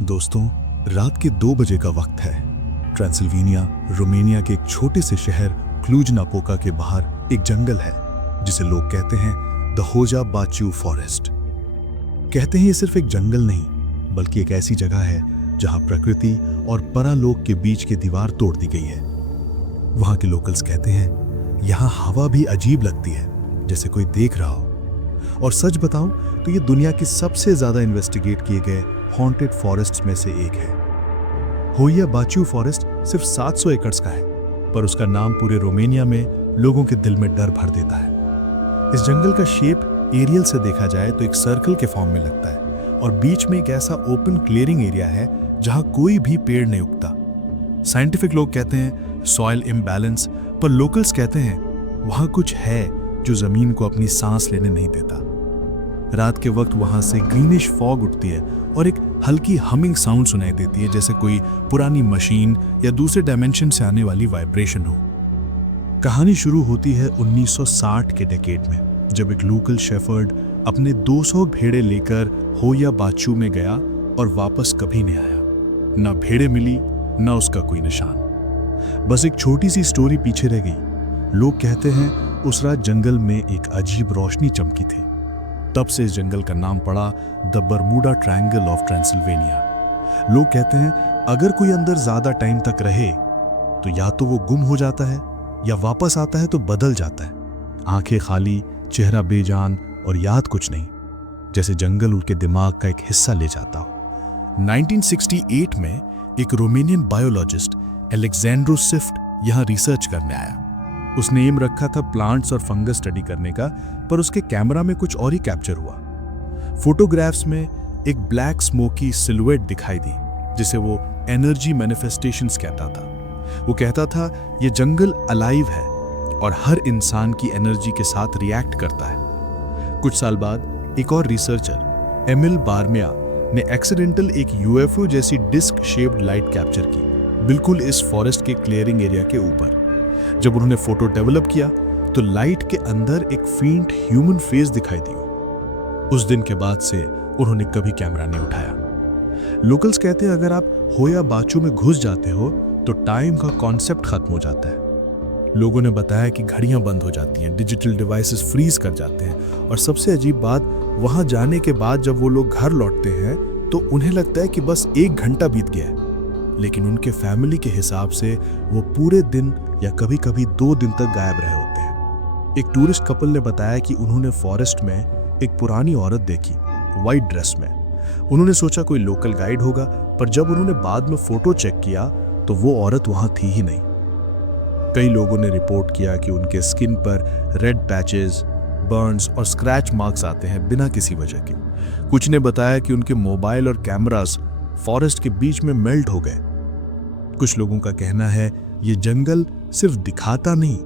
दोस्तों, रात के 2 बजे का वक्त है। ट्रांसिल्वेनिया, रोमानिया के एक छोटे से शहर क्लूज नापोका के बाहर एक जंगल है जिसे लोग कहते हैं द होया बाचू फॉरेस्ट। कहते हैं ये सिर्फ एक जंगल नहीं, बल्कि एक ऐसी जगह है जहां प्रकृति और परालोक के बीच की दीवार तोड़ दी गई है। वहां के लोकल्स कहते हैं यहां हवा भी अजीब लगती है, जैसे कोई देख रहा हो। और सच बताऊं तो ये दुनिया के सबसे ज्यादा इन्वेस्टिगेट किए गए हॉन्टेड फॉरेस्ट्स में से एक है। होया बाचू फॉरेस्ट सिर्फ 700 एकड़ का है, पर उसका नाम पूरे रोमानिया में लोगों के दिल में डर भर देता है। इस जंगल का शेप एरियल से देखा जाए तो एक सर्कल के फॉर्म में लगता है और बीच में एक ऐसा ओपन क्लियरिंग एरिया है जहां कोई भी पेड़ नहीं उगता। साइंटिफिक लोग कहते हैं सॉइल इम्बैलेंस, पर लोकल्स कहते हैं वहां कुछ है जो जमीन को अपनी सांस लेने नहीं देता। रात के वक्त वहां से ग्रीनिश फॉग उठती है और एक हल्की हमिंग साउंड सुनाई देती है, जैसे कोई पुरानी मशीन या दूसरे डायमेंशन से आने वाली वाइब्रेशन हो। कहानी शुरू होती है 1960 के डेकेड में, जब एक लोकल शेफर्ड अपने 200 भेड़े लेकर होया बाचू में गया और वापस कभी नहीं आया। ना भेड़े मिली, ना उसका कोई निशान। बस एक छोटी सी स्टोरी पीछे रह गई। लोग कहते हैं उस रात जंगल में एक अजीब रोशनी चमकी थी। तब से इस जंगल का नाम पड़ा the Bermuda triangle of Transylvania. लोग कहते हैं अगर कोई अंदर ज्यादा टाइम तक रहे तो या तो वो गुम हो जाता है या वापस आता है तो बदल जाता है। आंखें खाली, चेहरा बेजान और याद कुछ नहीं, जैसे जंगल उनके दिमाग का एक हिस्सा ले जाता हो। 1968 में एक रोमानियन बायोलॉजिस्ट एलेक्जेंड्रो सिफ्ट यहां रिसर्च करने आया। उसने एम रखा था प्लांट्स और फंगस स्टडी करने का, पर उसके कैमरा में कुछ और ही कैप्चर हुआ। फोटोग्राफ्स में एक ब्लैक स्मोकी सिलुएट दिखाई दी, जिसे वो एनर्जी मैनिफेस्टेशंस कहता था। वो कहता था ये जंगल अलाइव है और हर इंसान की एनर्जी के साथ रिएक्ट करता है। कुछ साल बाद एक और रिसर्चर एमिल बार्मिया ने एक्सीडेंटल एक यूएफओ जैसी डिस्क शेप्ड लाइट कैप्चर की, बिल्कुल इस फॉरेस्ट के क्लियरिंग एरिया के ऊपर। जब उन्होंने फोटो डेवलप किया तो लाइट के अंदर एक फेंट ह्यूमन फेस दिखाई दी। उस दिन के बाद से उन्होंने कभी कैमरा नहीं उठाया। लोकल्स कहते हैं अगर आप होया बाचू में घुस जाते हो तो टाइम का कॉन्सेप्ट खत्म हो जाता है। लोगों ने बताया कि घड़ियां बंद हो जाती हैं, डिजिटल डिवाइसेस फ्रीज कर जाते हैं, और सबसे अजीब बात, वहां जाने के बाद जब वो लोग घर लौटते हैं तो उन्हें लगता है कि बस 1 घंटा बीत गया है, लेकिन उनके फैमिली के हिसाब से वो पूरे दिन या कभी कभी 2 दिन तक गायब रहे होते हैं। एक टूरिस्ट कपल ने बताया कि उन्होंने फॉरेस्ट में एक पुरानी औरत देखी, वाइट ड्रेस में। उन्होंने सोचा कोई लोकल गाइड होगा, पर जब उन्होंने बाद में फोटो चेक किया तो वो औरत वहां थी ही नहीं। कई लोगों ने रिपोर्ट किया कि उनके स्किन पर रेड पैचेस, बर्न्स और स्क्रैच मार्क्स आते हैं बिना किसी वजह के। कुछ ने बताया कि उनके मोबाइल और कैमरास फॉरेस्ट के बीच में मेल्ट हो गए। कुछ लोगों का कहना है ये जंगल सिर्फ दिखाता नहीं,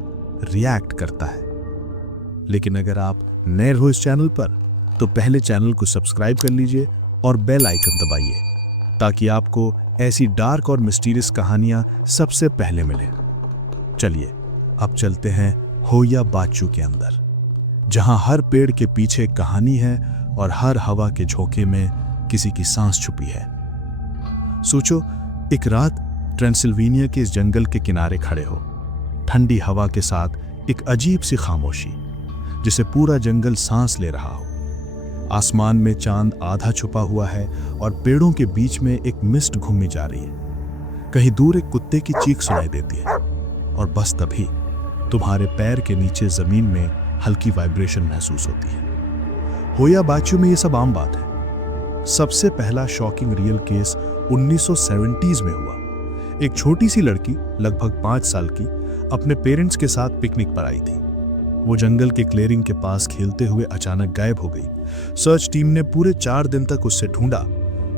रिएक्ट करता है। लेकिन अगर आप नए हो इस चैनल पर तो पहले चैनल को सब्सक्राइब कर लीजिए और बेल आइकन दबाइए, ताकि आपको ऐसी डार्क और मिस्टीरियस कहानियां सबसे पहले मिलें। चलिए अब चलते हैं होया बाचू के अंदर, जहां हर पेड़ के पीछे कहानी है और हर हवा के झोंके में किसी की सांस छुपी है। सोचो, एक रात ट्रांसिल्वेनिया के इस जंगल के किनारे खड़े हो, ठंडी हवा के साथ एक अजीब सी खामोशी, जिसे पूरा जंगल सांस ले रहा हो। आसमान में चांद आधा छुपा हुआ है और पेड़ों के बीच में एक मिस्ट घूमी जा रही है। कहीं दूर एक कुत्ते की चीख सुनाई देती है और बस तभी तुम्हारे पैर के नीचे जमीन में हल्की वाइब्रेशन महसूस होती है। होया बाचू में ये सब आम बात है। सबसे पहला शॉकिंग रियल केस 1970s में हुआ। एक छोटी सी लड़की लगभग 5 साल की अपने पेरेंट्स के साथ पिकनिक पर आई थी। वो जंगल के क्लियरिंग के पास खेलते हुए अचानक गायब हो गई। सर्च टीम ने पूरे 4 दिन तक उससे ढूंढा,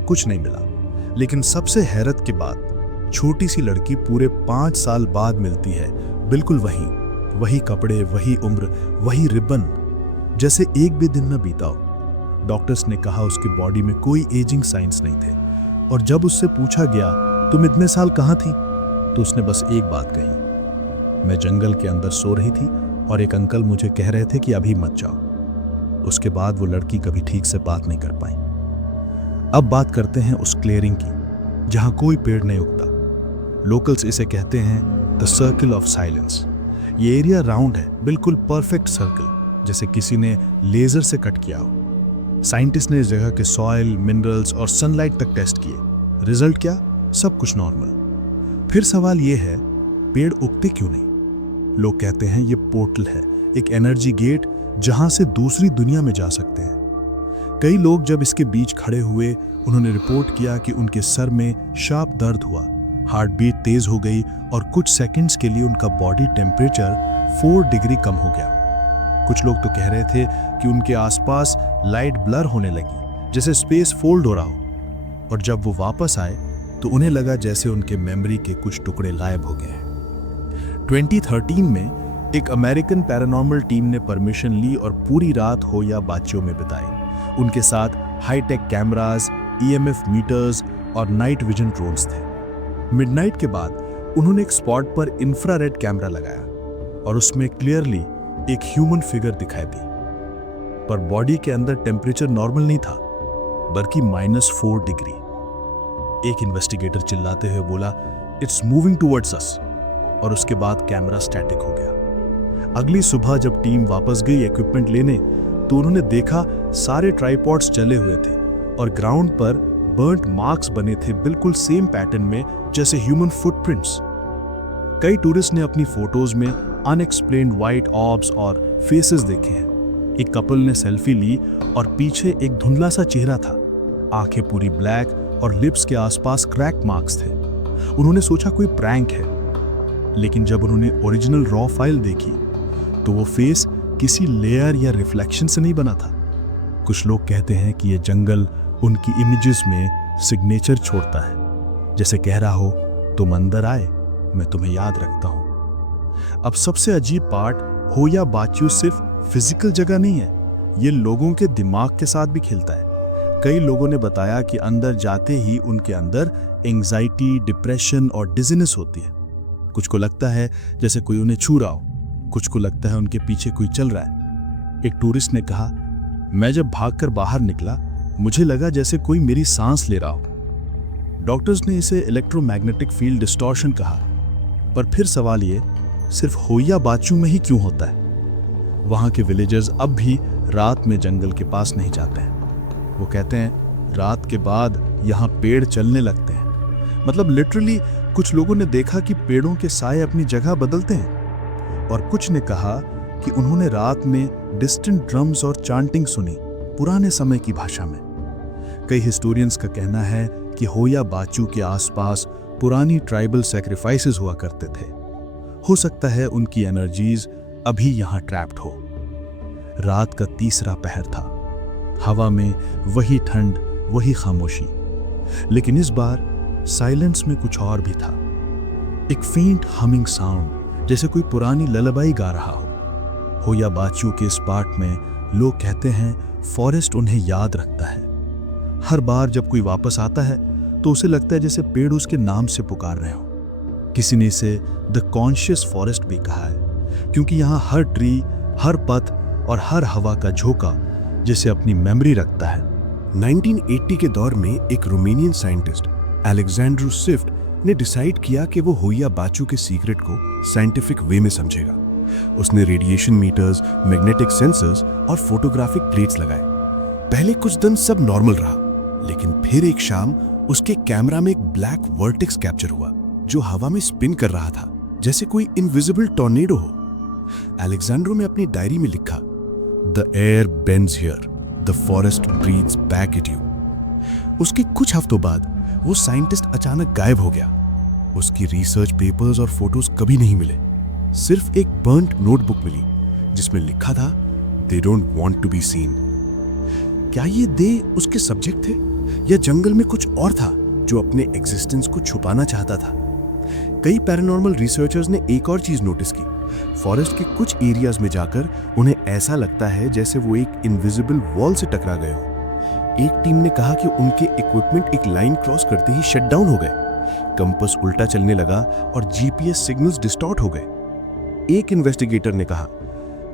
कुछ नहीं मिला। लेकिन सबसे हैरत की बात, छोटी सी लड़की पूरे 5 साल बाद मिलती है, बिल्कुल वही कपड़े, वही उम्र, वही रिबन, जैसे एक भी दिन न बीता हो। डॉक्टर्स ने कहा उसकी बॉडी में कोई एजिंग साइंस नहीं थे, और जब उससे पूछा गया तुम इतने साल कहाँ थी, तो उसने बस एक बात कही, मैं जंगल के अंदर सो रही थी और एक अंकल मुझे कह रहे थे कि अभी मत जाओ। उसके बाद वो लड़की कभी ठीक से बात नहीं कर पाई। अब बात करते हैं उस क्लियरिंग की जहां कोई पेड़ नहीं उगता। लोकल्स इसे कहते हैं द सर्कल ऑफ साइलेंस। ये एरिया राउंड है, बिल्कुल परफेक्ट सर्कल, जैसे किसी ने लेजर से कट किया हो। साइंटिस्ट ने इस जगह के सॉइल, मिनरल्स और सनलाइट तक टेस्ट किए। रिजल्ट क्या? सब कुछ नॉर्मल। फिर सवाल ये है, पेड़ उगते क्यों नहीं? लोग कहते हैं ये पोर्टल है, एक एनर्जी गेट जहां से दूसरी दुनिया में जा सकते हैं। कई लोग जब इसके बीच खड़े हुए, उन्होंने रिपोर्ट किया कि उनके सर में शार्प दर्द हुआ, हार्ट बीट तेज हो गई और कुछ सेकंड्स के लिए उनका बॉडी टेम्परेचर 4 डिग्री कम हो गया। कुछ लोग तो कह रहे थे कि उनके आसपास लाइट ब्लर होने लगी, जैसे स्पेस फोल्ड हो रहा हो। और जब वो वापस आए तो उन्हें लगा जैसे उनके मेमोरी के कुछ टुकड़े गायब हो गए हैं। 2013 में एक अमेरिकन पैरानॉर्मल टीम ने परमिशन ली और पूरी रात होया बाचियों में बिताई। उनके साथ हाईटेक कैमरास, EMF मीटर्स और नाइट विजन ड्रोन्स थे। मिडनाइट के बाद उन्होंने एक स्पॉट पर इंफ्रारेड कैमरा लगाया और उसमें क्लियरली एक ह्यूमन फिगर दिखाई दी। पर बॉडी के अंदर टेम्परेचर नॉर्मल नहीं था, बल्कि -4 डिग्री। एक इन्वेस्टिगेटर चिल्लाते हुए बोला, इट्स मूविंग टुवर्ड्स अस, और उसके बाद कैमरा स्टैटिक हो गया। अगली सुबह जब टीम वापस गई इक्विपमेंट लेने, तो उन्होंने देखा सारे ट्राइपॉड्स जले हुए थे और ग्राउंड पर बर्न्ट मार्क्स बने थे, बिल्कुल सेम पैटर्न में जैसे ह्यूमन फुटप्रिंट्स। कई टूरिस्ट ने अपनी फोटोज में अनएक्सप्लेन्ड व्हाइट ऑब्स और फेसेस देखे हैं। एक कपल ने सेल्फी ली और पीछे एक धुंधला सा चेहरा था, आंखें पूरी ब्लैक और लिप्स के आसपास क्रैक मार्क्स थे। उन्होंने सोचा कोई प्रैंक है, लेकिन जब उन्होंने ओरिजिनल रॉ फाइल देखी तो वो फेस किसी लेयर या रिफ्लेक्शन से नहीं बना था। कुछ लोग कहते हैं कि ये जंगल उनकी इमेजेस में सिग्नेचर छोड़ता है, जैसे कह रहा हो, तुम अंदर आए, मैं तुम्हें याद रखता हूं। अब सबसे अजीब पार्ट, होया बाचू सिर्फ फिजिकल जगह नहीं है, ये लोगों के दिमाग के साथ भी खेलता है। कई लोगों ने बताया कि अंदर जाते ही उनके अंदर एंजाइटी, डिप्रेशन और डिजीनेस होती है। कुछ को लगता है जैसे कोई उन्हें छू रहा हो, कुछ को लगता है उनके पीछे कोई चल रहा है। एक टूरिस्ट ने कहा, मैं जब भागकर बाहर निकला, मुझे लगा जैसे कोई मेरी सांस ले रहा हो। डॉक्टर्स ने इसे इलेक्ट्रोमैग्नेटिक फील्ड डिस्टॉर्शन कहा। पर फिर सवाल ये, सिर्फ होया बाचू में ही क्यों होता है? वहां के विलेजर्स अब भी रात में जंगल के पास नहीं जाते हैं। वो कहते हैं रात के बाद यहाँ पेड़ चलने लगते हैं। मतलब लिटरली कुछ लोगों ने देखा कि पेड़ों के साए अपनी जगह बदलते हैं, और कुछ ने कहा कि उन्होंने रात में डिस्टेंट ड्रम्स और चांटिंग सुनी, पुराने समय की भाषा में। कई हिस्टोरियंस का कहना है कि होया बाचू के आसपास पुरानी ट्राइबल सैक्रिफाइसेस हुआ करते थे। हो सकता है उनकी एनर्जीज अभी यहां ट्रैप्ड हो। रात का तीसरा पहर था, हवा में वही ठंड, वही खामोशी, लेकिन इस बार साइलेंस में कुछ और भी था। एक फेंट हमिंग साउंड, जैसे कोई पुरानी ललबाई गा रहा हो। होया बाचू के इस पार्ट में लोग कहते हैं फॉरेस्ट उन्हें याद रखता है। हर बार जब कोई वापस आता है तो उसे लगता है जैसे पेड़ उसके नाम से पुकार रहे हो। किसी ने इसे द कॉन्शियस फॉरेस्ट भी कहा है, क्योंकि यहाँ हर ट्री, हर पथ और हर हवा का झोंका जिसे अपनी मेमोरी रखता है। 1980 के दौर में एक रोमानियन साइंटिस्ट अलेक्जेंड्रो स्विफ्ट ने डिसाइड किया कि वो होया बाचू के सीक्रेट को साइंटिफिक वे में समझेगा। उसने रेडिएशन मीटर्स, मैग्नेटिक सेंसर्स और फोटोग्राफिक प्लेट्स लगाए। पहले कुछ दिन सब नॉर्मल रहा, लेकिन फिर एक शाम उसके कैमरा में एक ब्लैक वर्टेक्स कैप्चर हुआ जो हवा में स्पिन कर रहा था, जैसे कोई इनविजिबल टॉर्नेडो हो। अलेक्जेंड्रो ने अपनी डायरी में लिखा, the air bends here, the forest breathes back at you. उसके कुछ हफ्तों बाद वो साइंटिस्ट अचानक गायब हो गया। उसकी रिसर्च पेपर्स और फोटोज कभी नहीं मिले। सिर्फ एक बर्न्ट नोटबुक मिली जिसमें लिखा था, they don't want to be seen. क्या ये दे उसके सब्जेक्ट थे या जंगल में कुछ और था जो अपने एग्जिस्टेंस को छुपाना चाहता था? कई पैरानॉर्मल रिसर्चर्स ने एक और चीज नोटिस की। फॉरेस्ट के कुछ एरियाज में जाकर उन्हें ऐसा लगता है जैसे वो एक इनविजिबल वॉल से टकरा गए हो। एक टीम ने कहा कि उनके इक्विपमेंट एक लाइन क्रॉस करते ही शट डाउन हो गए, कंपास उल्टा चलने लगा और जीपीएस सिग्नल्स डिस्टॉर्ट हो गए। एक इन्वेस्टिगेटर ने कहा,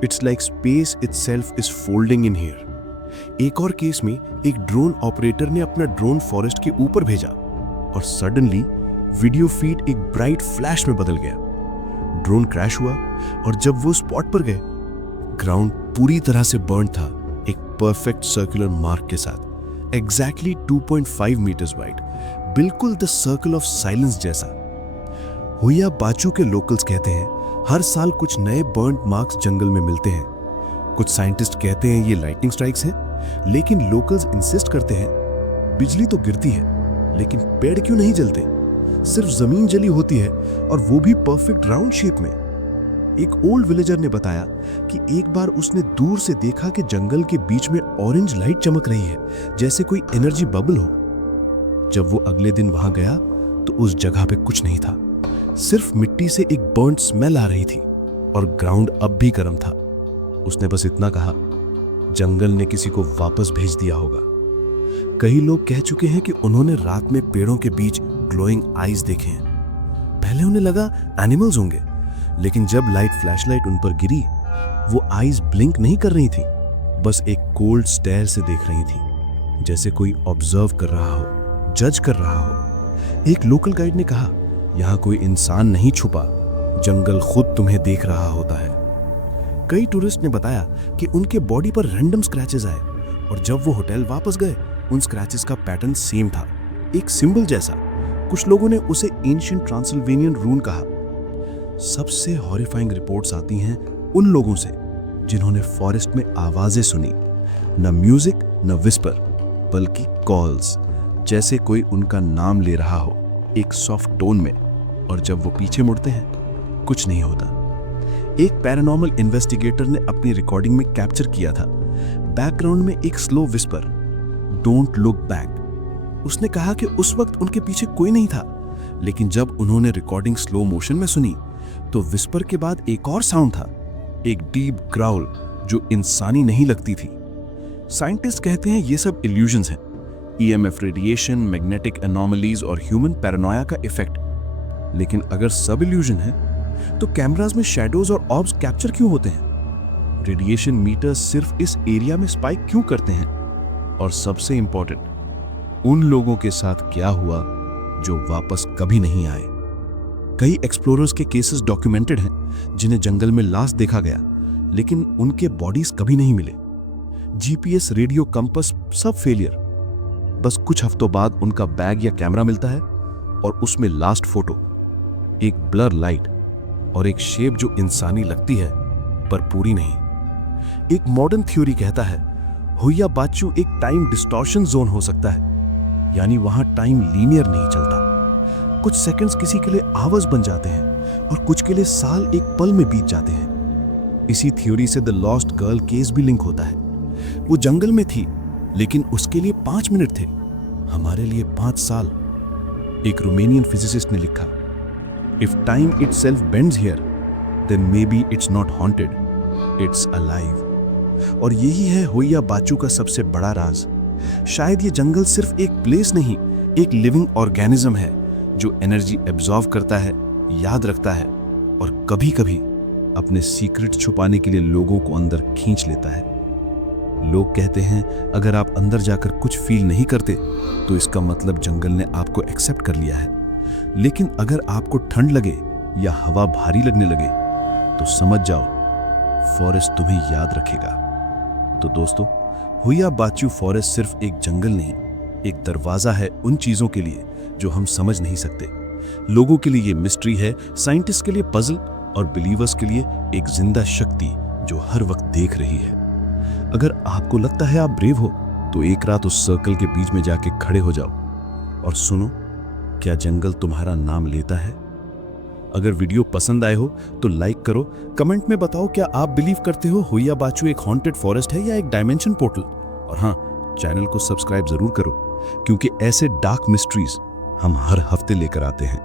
it's like space itself is folding in here. एक और केस में एक ड्रोन ऑपरेटर ने अपना ड्रोन फॉरेस्ट के ऊपर भेजा और सडनली वीडियो फीड एक ब्राइट फ्लैश में बदल गया। ड्रोन क्रैश हुआ और जब वो स्पॉट पर गए, ग्राउंड पूरी तरह से बर्न था, एक परफेक्ट सर्कुलर मार्क के साथ, एग्जैक्टली 2.5 मीटर्स वाइड, बिल्कुल द सर्कल ऑफ साइलेंस जैसा। हुइया बाचू के लोकल्स कहते हैं हर साल कुछ नए बर्न मार्क्स जंगल में मिलते हैं। कुछ साइंटिस्ट कहते हैं ये लाइटनिंग स्ट्राइक्स हैं, लेकिन लोकल्स इंसिस्ट करते हैं बिजली तो गिरती है, लेकिन पेड़ क्यों नहीं जलते? सिर्फ जमीन जली होती है, और वो भी परफेक्ट राउंड शेप में। एक ओल्ड विलेजर ने बताया कि एक बार उसने दूर से देखा कि जंगल के बीच में ऑरेंज लाइट चमक रही है, जैसे कोई एनर्जी बबल हो। जब वो अगले दिन वहां गया तो उस जगह पे कुछ नहीं था, सिर्फ मिट्टी से एक बर्न्ड स्मेल आ रही थी और ग्राउंड अब भी गर्म था। उसने बस इतना कहा, जंगल ने किसी को वापस भेज दिया होगा। कई लोग कह चुके हैं कि उन्होंने रात में पेड़ों के बीच ग्लोइंग आईज देखे हैं। पहले उन्हें लगा एनिमल्स होंगे, लेकिन जब लाइट फ्लैशलाइट उन पर गिरी, वो आईज ब्लिंक नहीं कर रही थी, बस एक कोल्ड स्टेयर से देख रही थी, जैसे कोई ऑब्जर्व कर रहा हो, जज कर रहा हो। एक लोकल गाइड ने कहा, यहाँ कोई इंसान नहीं छुपा, जंगल खुद तुम्हें देख रहा होता है। कई टूरिस्ट ने बताया कि उनके बॉडी पर रैंडम स्क्रैचेस आए, और जब वो होटल वापस गए उन स्क्रैचेस का पैटर्न सेम था, एक सिंबल जैसा। कुछ लोगों ने उसे एंशिएंट ट्रांसिल्वेनियन रून कहा। सबसे हॉरिफाइंग रिपोर्ट्स आती हैं उन लोगों से जिन्होंने फॉरेस्ट में आवाजें सुनी, न म्यूजिक न विस्पर, बल्कि कॉल्स, जैसे कोई उनका नाम ले रहा हो, एक सॉफ्ट टोन में। और जब वो पीछे मुड़ते हैं कुछ नहीं होता। एक पैरानॉर्मल इन्वेस्टिगेटर ने अपनी रिकॉर्डिंग में कैप्चर किया था बैकग्राउंड में एक slow whisper, don't look back. उसने कहा कि उस वक्त उनके पीछे कोई नहीं था, लेकिन जब उन्होंने रिकॉर्डिंग स्लो मोशन में सुनी तो विस्पर के बाद एक और साउंड था, एक डीप ग्राउल जो इंसानी नहीं लगती थी। साइंटिस्ट कहते हैं ये सब इल्यूजन्स हैं, ईएमएफ रेडिएशन, मैग्नेटिक एनोमलीज और ह्यूमन पैरानोया का इफेक्ट। लेकिन अगर सब इल्यूजन है तो कैमरास में शैडोज और ऑब्स कैप्चर क्यों होते हैं? रेडिएशन मीटर्स सिर्फ इस एरिया में स्पाइक क्यों करते हैं? और सबसे इंपॉर्टेंट, उन लोगों के साथ क्या हुआ जो वापस कभी नहीं आए? कई एक्सप्लोरर्स के केसेस डॉक्यूमेंटेड हैं जिन्हें जंगल में लाश देखा गया, लेकिन उनके बॉडीज कभी नहीं मिले। जीपीएस, रेडियो, कंपास सब फेलियर। बस कुछ हफ्तों बाद उनका बैग या कैमरा मिलता है और उसमें लास्ट फोटो, एक ब्लर लाइट और एक शेप जो इंसानी लगती है पर पूरी नहीं। एक मॉडर्न थ्योरी कहता है हुइया बाचू एक टाइम डिस्टॉर्शन जोन हो सकता है, यानी वहां टाइम लीनियर नहीं चलता। कुछ सेकंड्स किसी के लिए आवर्स बन जाते हैं और कुछ के लिए साल एक पल में बीत जाते हैं। इसी थ्योरी से द लॉस्ट गर्ल केस भी लिंक होता है। वो जंगल में थी, लेकिन उसके लिए 5 मिनट थे, हमारे लिए 5 साल। एक रोमानियन फिजिसिस्ट ने लिखा, if time itself bends here then maybe it's not haunted, it's alive. और यही है हुइया बाचू का सबसे बड़ा राज। शायद ये जंगल सिर्फ एक प्लेस नहीं, एक लिविंग ऑर्गेनिज्म है जो एनर्जी एब्जॉर्व करता है, याद रखता है और कभी-कभी अपने सीक्रेट छुपाने के लिए लोगों को अंदर खींच लेता है। लोग कहते हैं अगर आप अंदर जाकर कुछ फील नहीं करते तो इसका मतलब जंगल ने आपको एक्सेप्ट कर लिया है। लेकिन अगर आपको ठंड लगे या हवा भारी लगने लगे तो समझ जाओ फॉरेस्ट तुम्हें याद रखेगा। तो दोस्तों, हुइया बाचू फॉरेस्ट सिर्फ एक जंगल नहीं, एक दरवाजा है उन चीजों के लिए जो हम समझ नहीं सकते। लोगों के लिए ये मिस्ट्री है, साइंटिस्ट के लिए पजल और बिलीवर्स के लिए एक जिंदा शक्ति जो हर वक्त देख रही है। अगर आपको लगता है आप ब्रेव हो तो एक रात उस सर्कल के बीच में जाके खड़े हो जाओ और सुनो, क्या जंगल तुम्हारा नाम लेता है? अगर वीडियो पसंद आए हो तो लाइक करो, कमेंट में बताओ क्या आप बिलीव करते हो हुइया बाचू एक हॉन्टेड फॉरेस्ट है या एक डायमेंशन पोर्टल। और हाँ, चैनल को सब्सक्राइब जरूर करो क्योंकि ऐसे डार्क मिस्ट्रीज हम हर हफ्ते लेकर आते हैं।